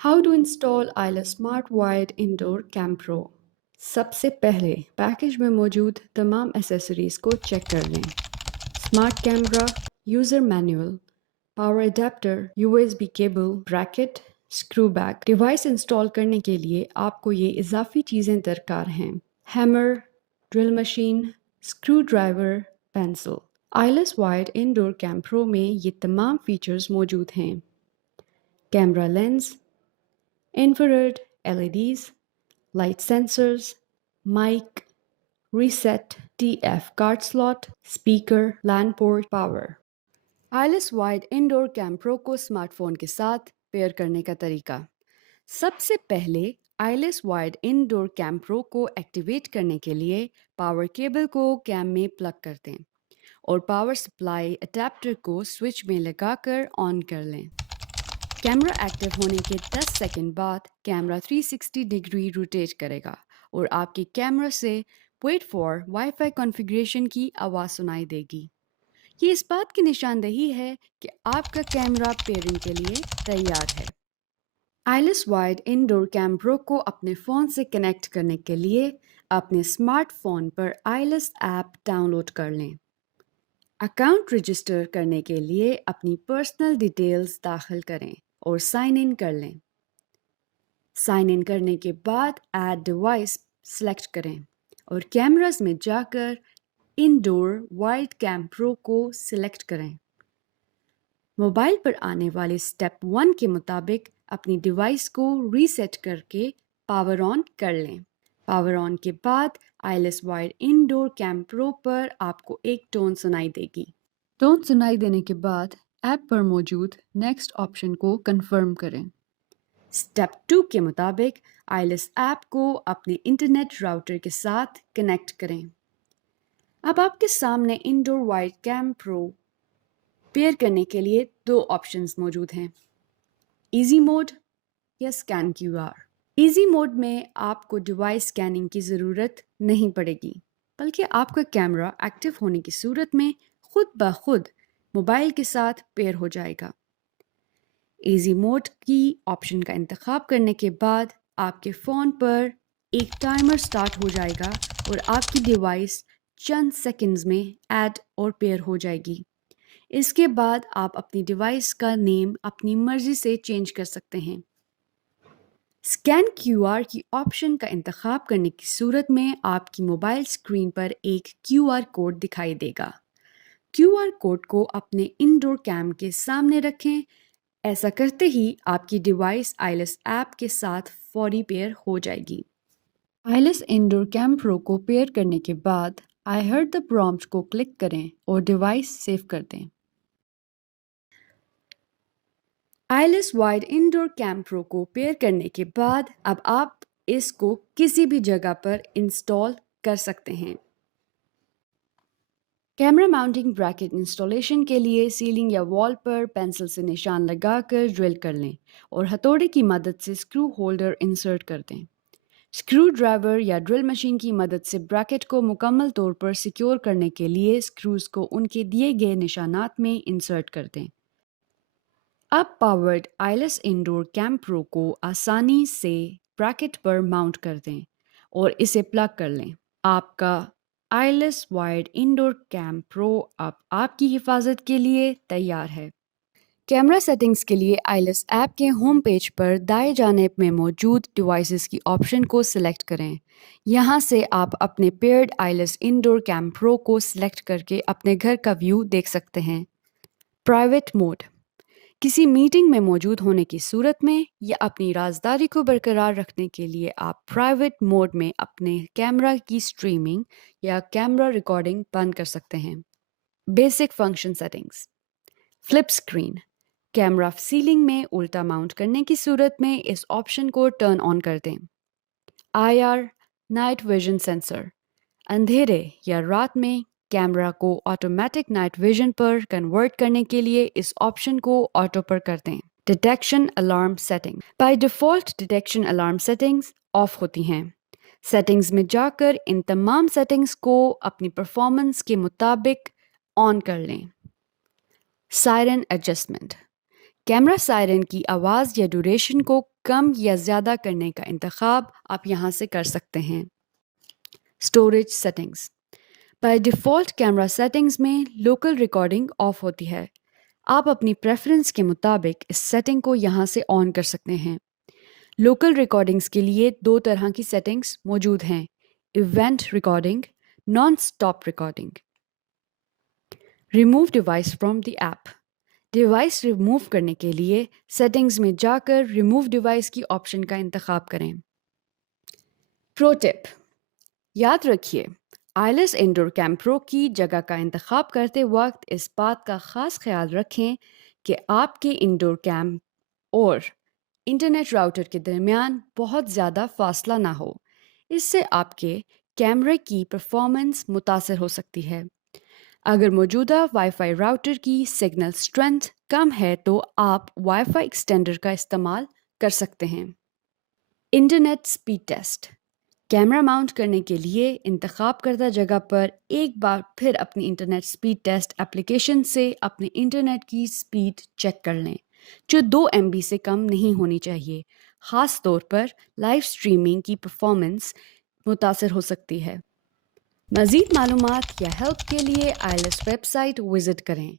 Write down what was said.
How to install ILS Smart Wired Indoor Cam Pro. सबसे पहले package में मौजूद तमाम एसेसरीज को चेक कर लें। Smart camera, user manual, power adapter, USB cable, bracket, screw back. Device install करने के लिए आपको ये इजाफी चीज़ें दरकार हैं: hammer, drill machine, screwdriver, pencil. ILS wired indoor cam pro में ये तमाम फीचर्स मौजूद हैं: camera lens, infrared LEDs, light sensors, mic, reset, TF card slot, speaker, LAN port, power. ILS Wide Indoor Cam Pro को smartphone के साथ pair करने का तरीका। सबसे पहले ILS Wide Indoor Cam Pro को एक्टिवेट करने के लिए पावर केबल को कैम में प्लग कर दें और पावर सप्लाई अडेप्टर को स्विच में लगाकर ऑन कर लें। कैमरा एक्टिव होने के 10 सेकंड बाद कैमरा 360 डिग्री रोटेट करेगा और आपके कैमरा से वेट फॉर वाईफाई कॉन्फ़िगरेशन की आवाज़ सुनाई देगी। ये इस बात की निशानदेही है कि आपका कैमरा पेयरिंग के लिए तैयार है। ILS wired indoor cam pro को अपने फ़ोन से कनेक्ट करने के लिए अपने स्मार्टफोन पर ILS ऐप डाउनलोड कर लें। अकाउंट रजिस्टर करने के लिए अपनी पर्सनल डिटेल्स दाखिल करें और साइन इन कर लें। साइन इन करने के बाद ऐड डिवाइस सेलेक्ट करें और कैमरास में जाकर इंडोर वाइड कैम प्रो को सिलेक्ट करें। मोबाइल पर आने वाले स्टेप 1 के मुताबिक अपनी डिवाइस को रीसेट करके पावर ऑन कर लें। पावर ऑन के बाद ILS wide indoor cam pro पर आपको एक टोन सुनाई देगी। टोन सुनाई देने के बाद ऐप पर मौजूद नेक्स्ट ऑप्शन को कंफर्म करें। स्टेप 2 के मुताबिक ILS ऐप को अपने इंटरनेट राउटर के साथ कनेक्ट करें। अब आपके सामने indoor wide cam pro pair करने के लिए 2 ऑप्शंस मौजूद हैं: इजी मोड या स्कैन QR। इजी मोड में आपको डिवाइस स्कैनिंग की ज़रूरत नहीं पड़ेगी, बल्कि आपका कैमरा एक्टिव होने की सूरत में खुद ब खुद मोबाइल के साथ पेयर हो जाएगा। इजी मोड की ऑप्शन का इंतखाब करने के बाद आपके फ़ोन पर एक टाइमर स्टार्ट हो जाएगा और आपकी डिवाइस चंद सेकंड्स में ऐड और पेयर हो जाएगी। इसके बाद आप अपनी डिवाइस का नेम अपनी मर्ज़ी से चेंज कर सकते हैं। स्कैन QR की ऑप्शन का इंतखाब करने की सूरत में आपकी मोबाइल स्क्रीन पर एक QR कोड दिखाई देगा। QR कोड को अपने इंडोर कैम के सामने रखें। ऐसा करते ही आपकी डिवाइस ILS ऐप के साथ फौरी पेयर हो जाएगी। ILS इंडोर कैम प्रो को पेयर करने के बाद आई हर्ड द प्रॉम्प्ट को क्लिक करें और डिवाइस सेव कर दें। ILS wide indoor cam pro को पेयर करने के बाद अब आप इसको किसी भी जगह पर इंस्टॉल कर सकते हैं। कैमरा माउंटिंग ब्रैकेट इंस्टॉलेशन के लिए सीलिंग या वॉल पर पेंसिल से निशान लगाकर ड्रिल कर लें और हथौड़े की मदद से स्क्रू होल्डर इंसर्ट कर दें। स्क्रू ड्राइवर या ड्रिल मशीन की मदद से ब्रैकेट को मुकम्मल तौर पर सिक्योर करने के लिए स्क्रूज को उनके दिए गए निशानात में इंसर्ट कर दें। अब powered ILS indoor cam pro को आसानी से ब्रैकेट पर माउंट कर दें और इसे प्लग कर लें। आपका ILS wired indoor cam pro अब आपकी हिफाजत के लिए तैयार है। कैमरा सेटिंग्स के लिए ILS ऐप के होम पेज पर दाएं जानिब में मौजूद डिवाइसेस की ऑप्शन को सिलेक्ट करें। यहाँ से आप अपने paired ILS indoor cam pro को सिलेक्ट करके अपने घर का व्यू देख सकते हैं। प्राइवेट मोड: किसी मीटिंग में मौजूद होने की सूरत में या अपनी राजदारी को बरकरार रखने के लिए आप प्राइवेट मोड में अपने कैमरा की स्ट्रीमिंग या कैमरा रिकॉर्डिंग बंद कर सकते हैं। Basic function settings: flip screen: camera ceiling में उल्टा माउंट करने की सूरत में इस ऑप्शन को टर्न ऑन कर दें। IR नाइट विजन सेंसर: अंधेरे या रात में कैमरा को ऑटोमेटिक नाइट विजन पर कन्वर्ट करने के लिए इस ऑप्शन को ऑटो पर कर दें। Detection alarm setting: by default detection alarm settings of होती हैं। सेटिंग्स में जाकर इन तमाम सेटिंग्स को अपनी परफॉर्मेंस के मुताबिक ऑन कर लें। सायरन एडजस्टमेंट: کیمرہ سائرن کی آواز یا ڈوریشن کو کم یا زیادہ کرنے کا انتخاب آپ یہاں سے کر سکتے ہیں۔ Storage settings. By default camera settings میں لوکل ریکارڈنگ آف ہوتی ہے۔ آپ اپنی پریفرنس کے مطابق اس سیٹنگ کو یہاں سے آن کر سکتے ہیں۔ لوکل ریکارڈنگز کے لیے 2 طرح کی سیٹنگز موجود ہیں: event recording, non stop recording. Remove device from the app. Device remove کرنے کے لیے سیٹنگز میں جا کر ریموو ڈیوائس کی آپشن کا انتخاب کریں۔ پرو ٹپ، یاد رکھیے آئلس انڈور کیم پرو کی جگہ کا انتخاب کرتے وقت اس بات کا خاص خیال رکھیں کہ آپ کے انڈور کیم اور انٹرنیٹ راؤٹر کے درمیان بہت زیادہ فاصلہ نہ ہو۔ اس سے آپ کے کیمرے کی پرفارمنس متاثر ہو سکتی ہے۔ اگر موجودہ وائی فائی راؤٹر کی سگنل اسٹرینتھ کم ہے تو آپ وائی فائی ایکسٹینڈر کا استعمال کر سکتے ہیں۔ Internet speed test. Camera Mount کرنے کے لیے انتخاب کردہ جگہ پر ایک بار پھر اپنی انٹرنیٹ سپیڈ ٹیسٹ اپلیکیشن سے اپنے انٹرنیٹ کی سپیڈ چیک کر لیں، جو 2 MB سے کم نہیں ہونی چاہیے۔ خاص طور پر لائیو اسٹریمنگ کی پرفارمنس متاثر ہو سکتی ہے۔ مزید معلومات یا ہیلپ کے لیے آئلس ویب سائٹ وزٹ کریں۔